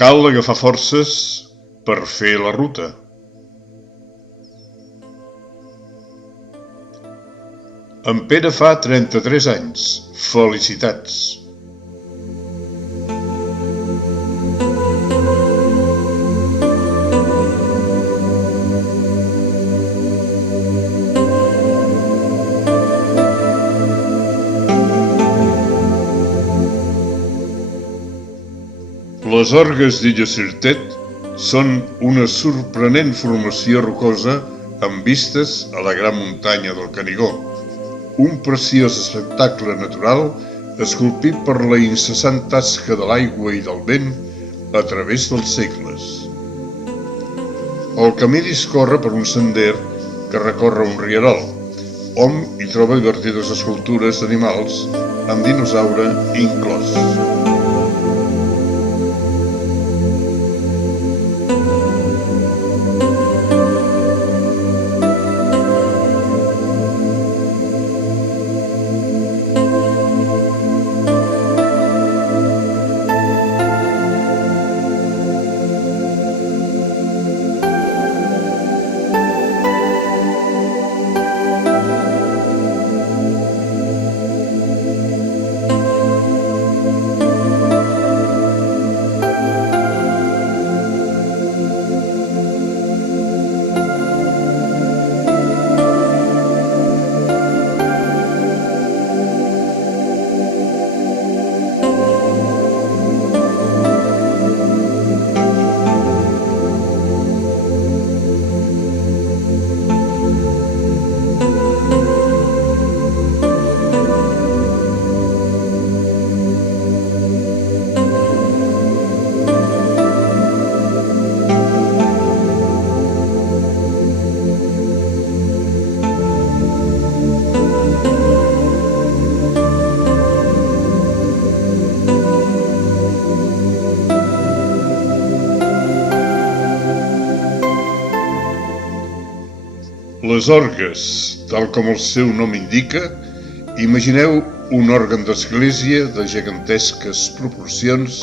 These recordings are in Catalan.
Cal agafar forces per fer la ruta. En Pere fa 33 anys. Felicitats! Les Orgues d'Illa Sirtet són una sorprenent formació rocosa amb vistes a la gran muntanya del Canigó, un preciós espectacle natural esculpit per la incessant tasca de l'aigua i del vent a través dels segles. El camí discorre per un sender que recorre un rierol. Hom hi troba divertides escultures d'animals, amb dinosaure inclòs. Les orgues, tal com el seu nom indica, imagineu un òrgan d'església de gegantesques proporcions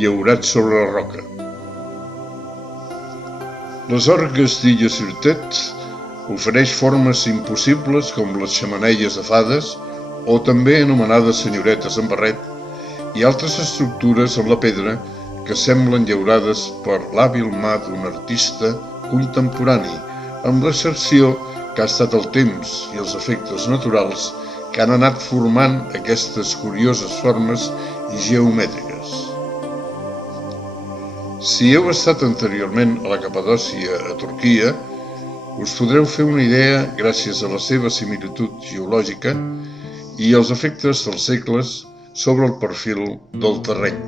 llaurat sobre la roca. Les Orgues d'Illa Sirtet ofereix formes impossibles com les xemeneies de fades o també anomenades senyoretes en barret i altres estructures en la pedra que semblen llaurades per l'hàbil mà d'un artista contemporani, amb l'excepció que ha estat el temps i els efectes naturals que han anat formant aquestes curioses formes geomètriques. Si heu estat anteriorment a la Capadòcia, a Turquia, us podreu fer una idea gràcies a la seva similitud geològica i els efectes dels segles sobre el perfil del terreny.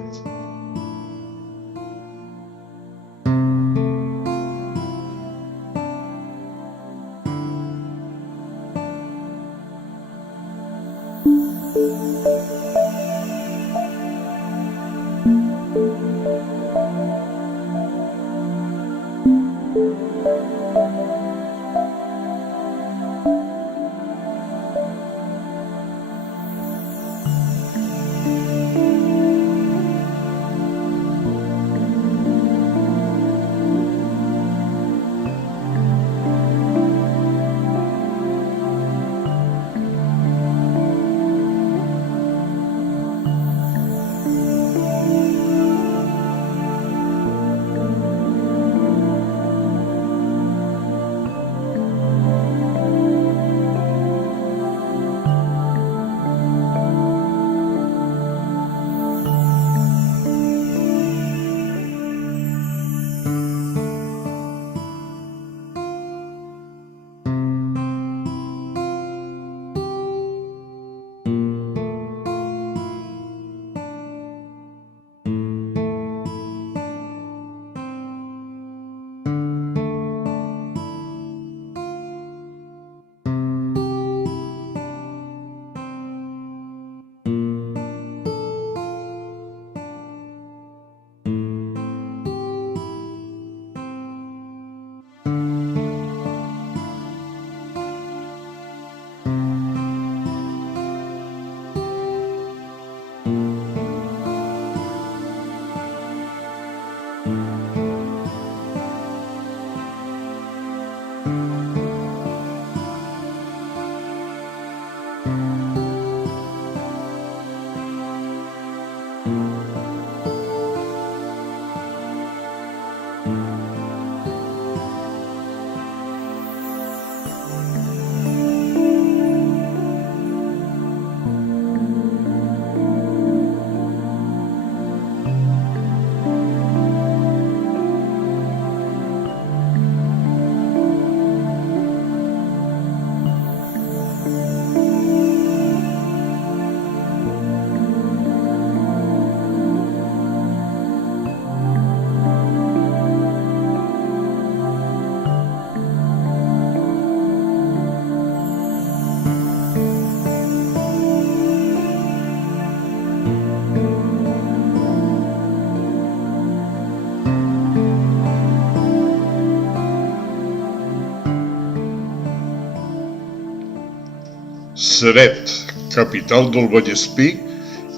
Ceret, capital del Vallespir,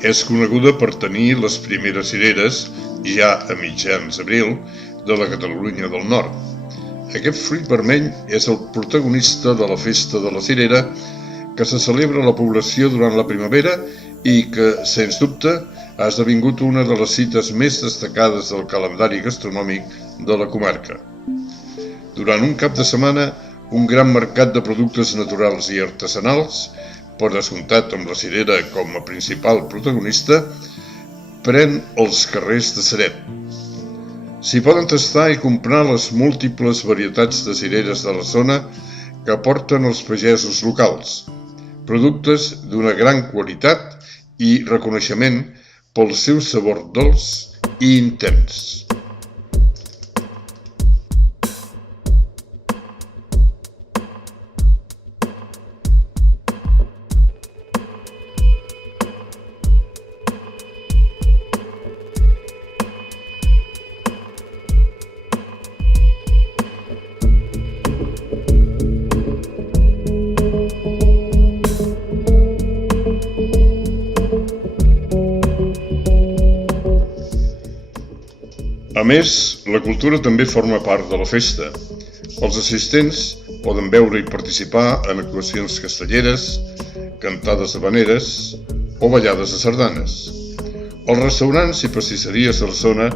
és coneguda per tenir les primeres cireres, ja a mitjans d'abril, de la Catalunya del Nord. Aquest fruit vermell és el protagonista de la festa de la cirera, que se celebra a la població durant la primavera i que, sens dubte, ha esdevingut una de les cites més destacades del calendari gastronòmic de la comarca. Durant un cap de setmana, un gran mercat de productes naturals i artesanals, per descomptat amb la cirera com a principal protagonista, pren els carrers de Ceret. S'hi poden tastar i comprar les múltiples varietats de cireres de la zona que aporten els pagesos locals, productes d'una gran qualitat i reconeixement pel seu sabor dolç i intens. A més, la cultura també forma part de la festa. Els assistents poden veure i participar en actuacions castelleres, cantades habaneres o ballades de sardanes. Els restaurants i pastisseries de la zona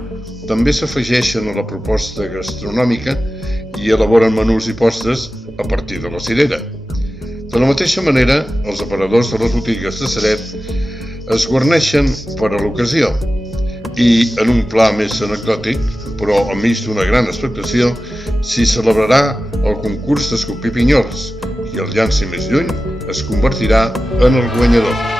també s'afegeixen a la proposta gastronòmica i elaboren menús i postres a partir de la cirera. De la mateixa manera, els aparadors de les botigues de Ceret es guarneixen per a l'ocasió i, en un pla més anecdòtic, però enmig d'una gran expectació, s'hi celebrarà el concurs d'escopir pinyols i el llanci més lluny es convertirà en el guanyador.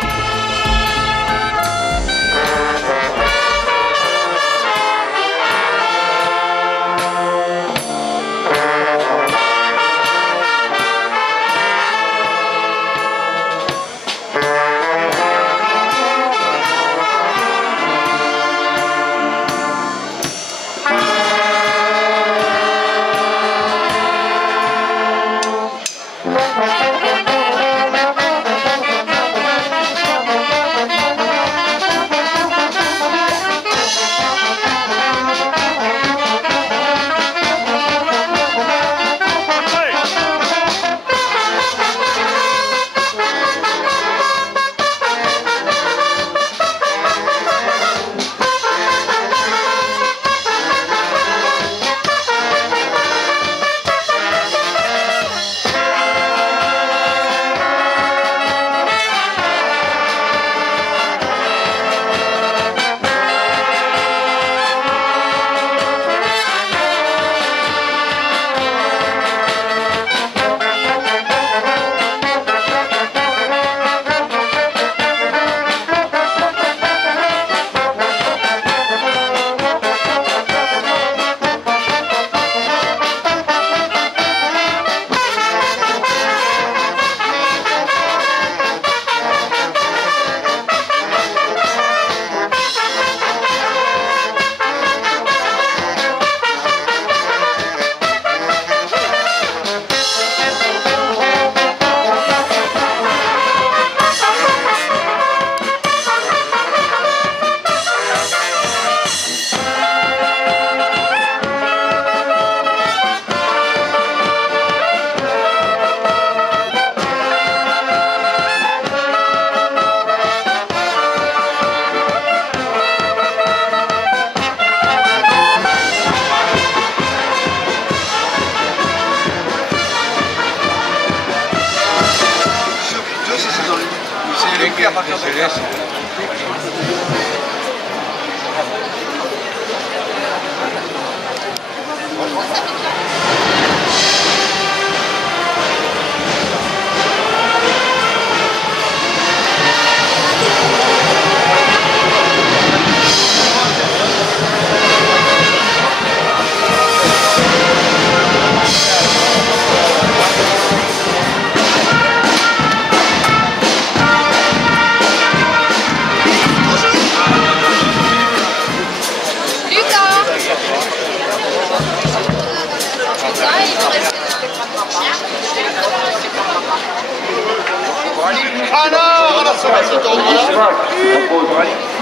Proposera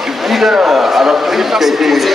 du boudin à la frite qui a été...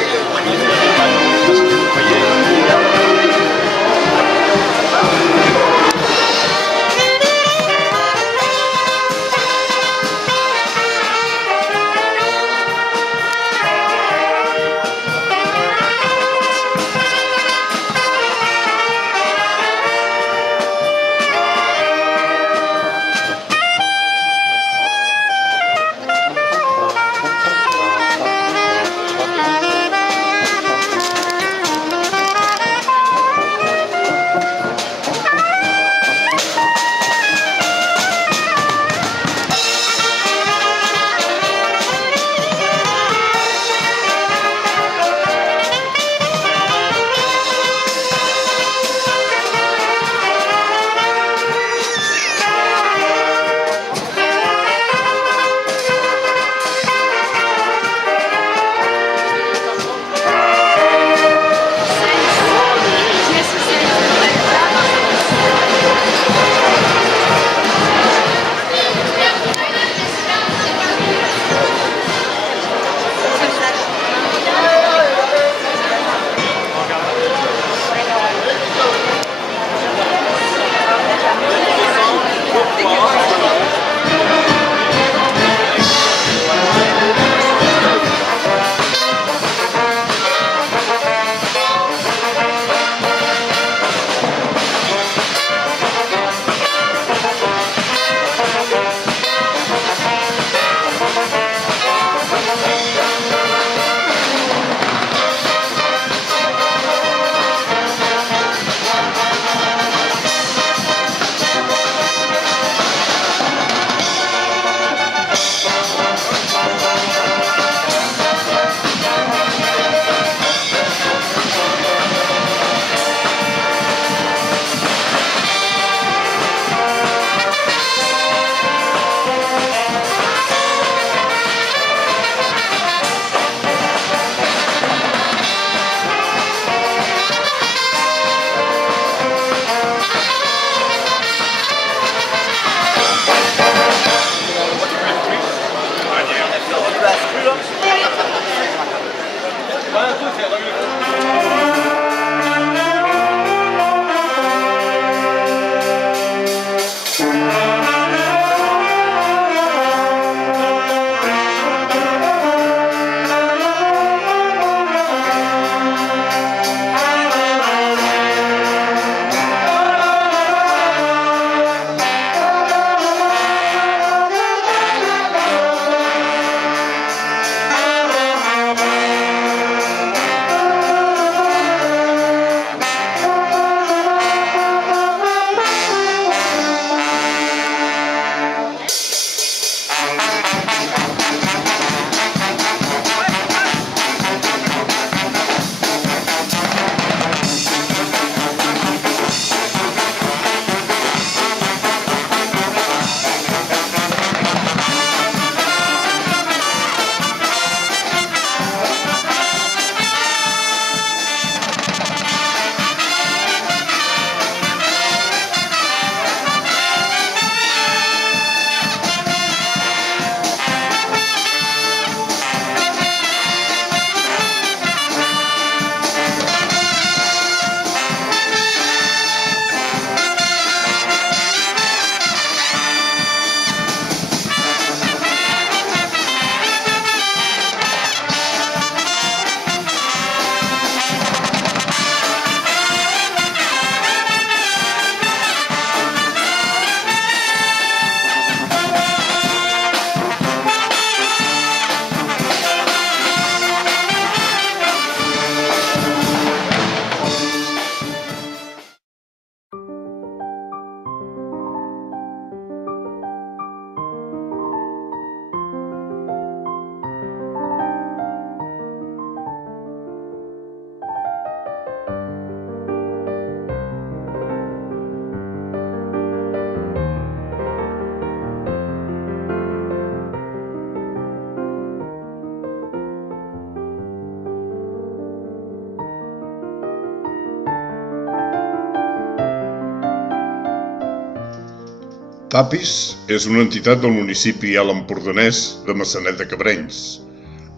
Tapis és una entitat del municipi alt empordanès de Maçanet de Cabrenys.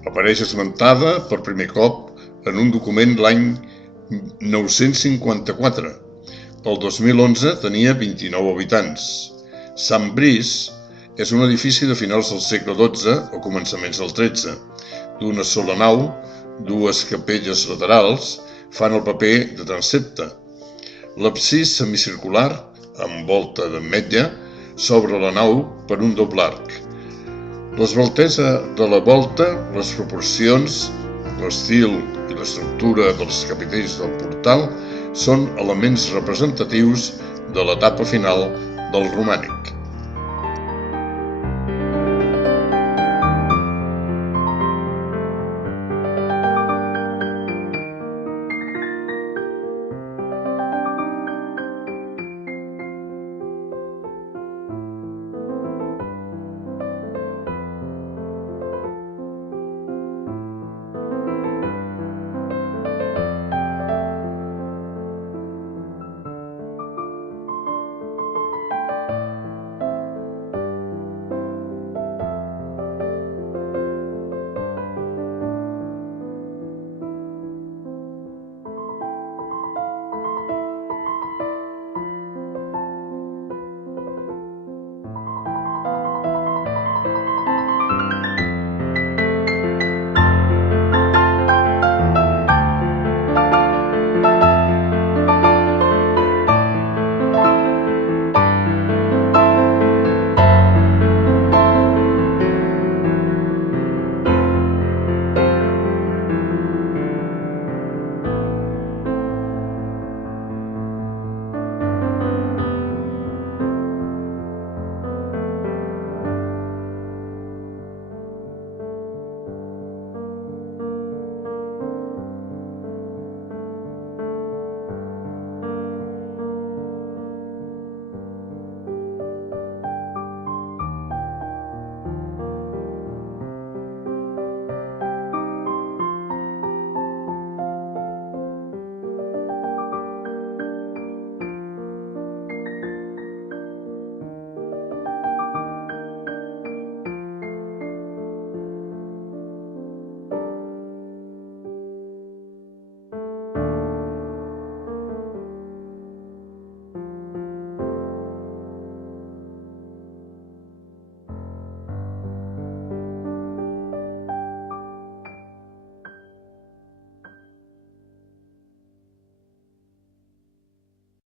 Apareix esmentada per primer cop en un document l'any 954. El 2011 tenia 29 habitants. Sant Briç és un edifici de finals del segle XII o començaments del XIII, d'una sola nau, dues capelles laterals fan el paper de transsepte. L'absis semicircular, amb volta d'ametlla, s'obre la nau per un doble arc. L'esveltesa de la volta, les proporcions, l'estil i l'estructura dels capitells del portal són elements representatius de l'etapa final del romànic.